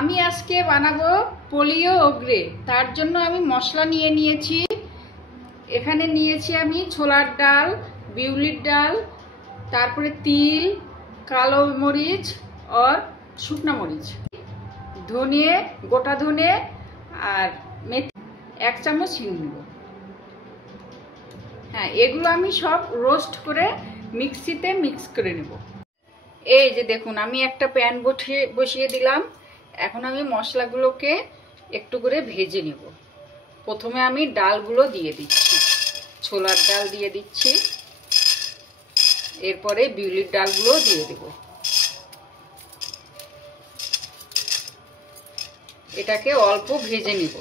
আমি আজকে বানাবো পোলিও ওগরে। তার জন্য আমি মশলা নিয়ে নিয়েছি। এখানে নিয়েছি আমি ছোলার ডাল, বিউলির ডাল, তারপরে তিল, কালো মরিচ আর শুকনা মরিচ, ধনে, গোটা ধনে আর মেথি, 1 চামচ হিং নেব। হ্যাঁ, এগুলো আমি সব রোস্ট করে মিক্সিতে মিক্স করে নেব। এই যে দেখুন, আমি একটা প্যান বসিয়ে দিলাম। এখন আমি মশলাগুলোকে একটু করে ভেজে নেব। প্রথমে আমি ডালগুলো দিয়ে দিচ্ছি, ছোলার ডাল দিয়ে দিচ্ছি, এরপরে বিউলির ডালগুলো দিয়ে দেব। এটাকে অল্প ভেজে নিব।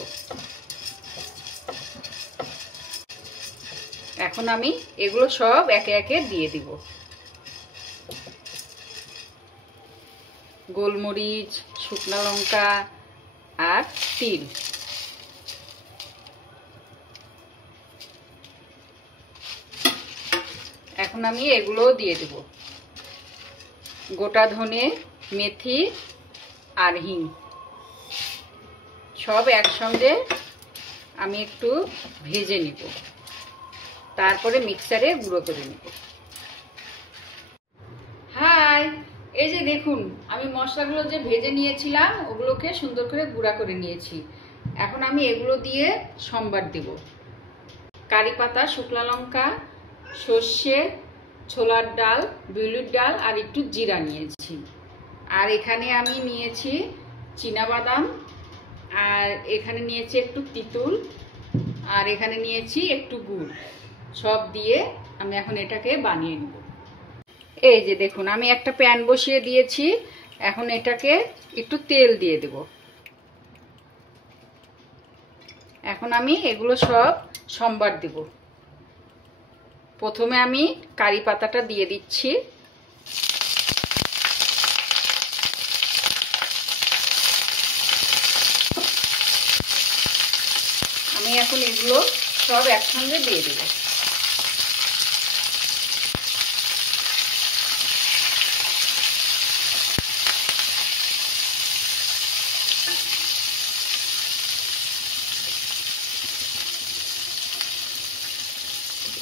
এখন আমি এগুলো সব একে একে দিয়ে দিব। গোলমরিচ, শুকনো লঙ্কা আর তিল। এখন আমি এগুলো দিয়ে দেব। গোটা ধনে, মেথি আর হিং সব একসঙ্গে আমি একটু ভেজে নিব, তারপরে মিক্সারে গুঁড়ো করে নেব। হাই, এই যে দেখুন, আমি মশলাগুলো যে ভেজে নিয়েছিলাম ওগুলোকে সুন্দর করে গুঁড়া করে নিয়েছি। এখন আমি এগুলো দিয়ে সম্বার দেব। কারি পাতা, শুকনো লঙ্কা, সর্ষে, ছোলার ডাল, বিউলির ডাল আর একটু জিরা নিয়েছি। আর এখানে আমি নিয়েছি চীনাবাদাম, আর এখানে নিয়েছি একটু তিতুল, আর এখানে নিয়েছি একটু গুড়। সব দিয়ে আমি এখন এটাকে বানিয়ে নেব। এই যে দেখুন, আমি একটা প্যান বসিয়ে দিয়েছি। এখন এটাকে একটু তেল দিয়ে দেব। এখন আমি এগুলো সব সম্বার দেব। প্রথমে আমি কারি পাতাটা দিয়ে দিচ্ছি। আমি এখন এগুলো সব একসঙ্গে দিয়ে দেব।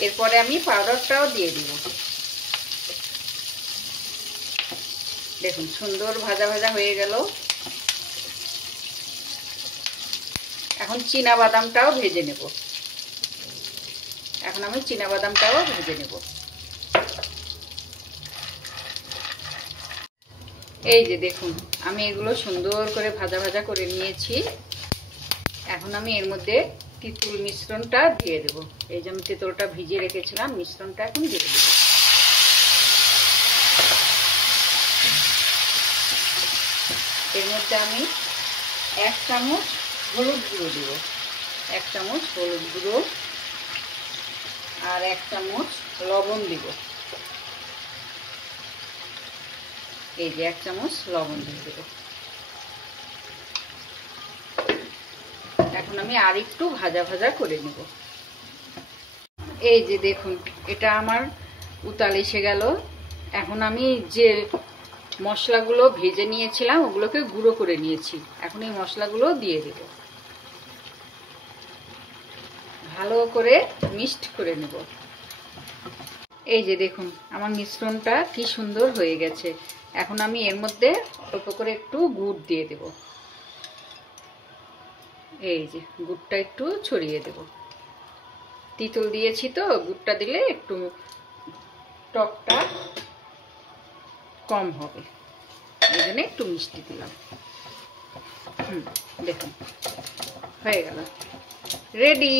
এরপরে আমি পাউডারটাও দিয়ে দিব। দেখুন, সুন্দর ভাজা ভাজা হয়ে গেল। এখন চীনাবাদামটাও ভেজে নেব। এখন আমি চীনাবাদামটাও ভেজে নেব। এই যে দেখুন, আমি এগুলো সুন্দর করে ভাজা ভাজা করে নিয়েছি। এখন আমি এর মধ্যে তিতুল মিশ্রণটা দিয়ে দেব। এই যে আমি তিতুলটা ভিজিয়ে রেখেছিলাম, মিশ্রণটা এখন দিয়ে দেব। এর মধ্যে আমি 1 চামচ হলুদ গুঁড়ো দেব, 1 চামচ হলুদ গুঁড়ো আর 1 চামচ লবণ দিব। এই যে 1 চামচ লবণ দিয়ে দেব। এখন আমি আর একটু ভাজা ভাজা করে নেব। এই যে দেখুন, এটা আমার উতাল এসে গেল। এখন আমি যে মশলাগুলো ভেজে নিয়েছিলাম ওগুলোকে গুঁড়ো করে নিয়েছি। এখন এই মশলাগুলো দিয়ে দেব। ভালো করে মিক্সড করে নেব। এই যে দেখুন, আমার মিশ্রণটা কি সুন্দর হয়ে গেছে। এখন আমি এর মধ্যে অল্প করে একটু গুড় দিয়ে দেব। এই যে গুড়টা একটু ছড়িয়ে দেব। তিতুল দিয়েছি তো, গুড়টা দিলে একটু টকটা কম হবে, এই জন্য একটু মিষ্টি দিলাম। দেখুন, হয়ে গেল, রেডি।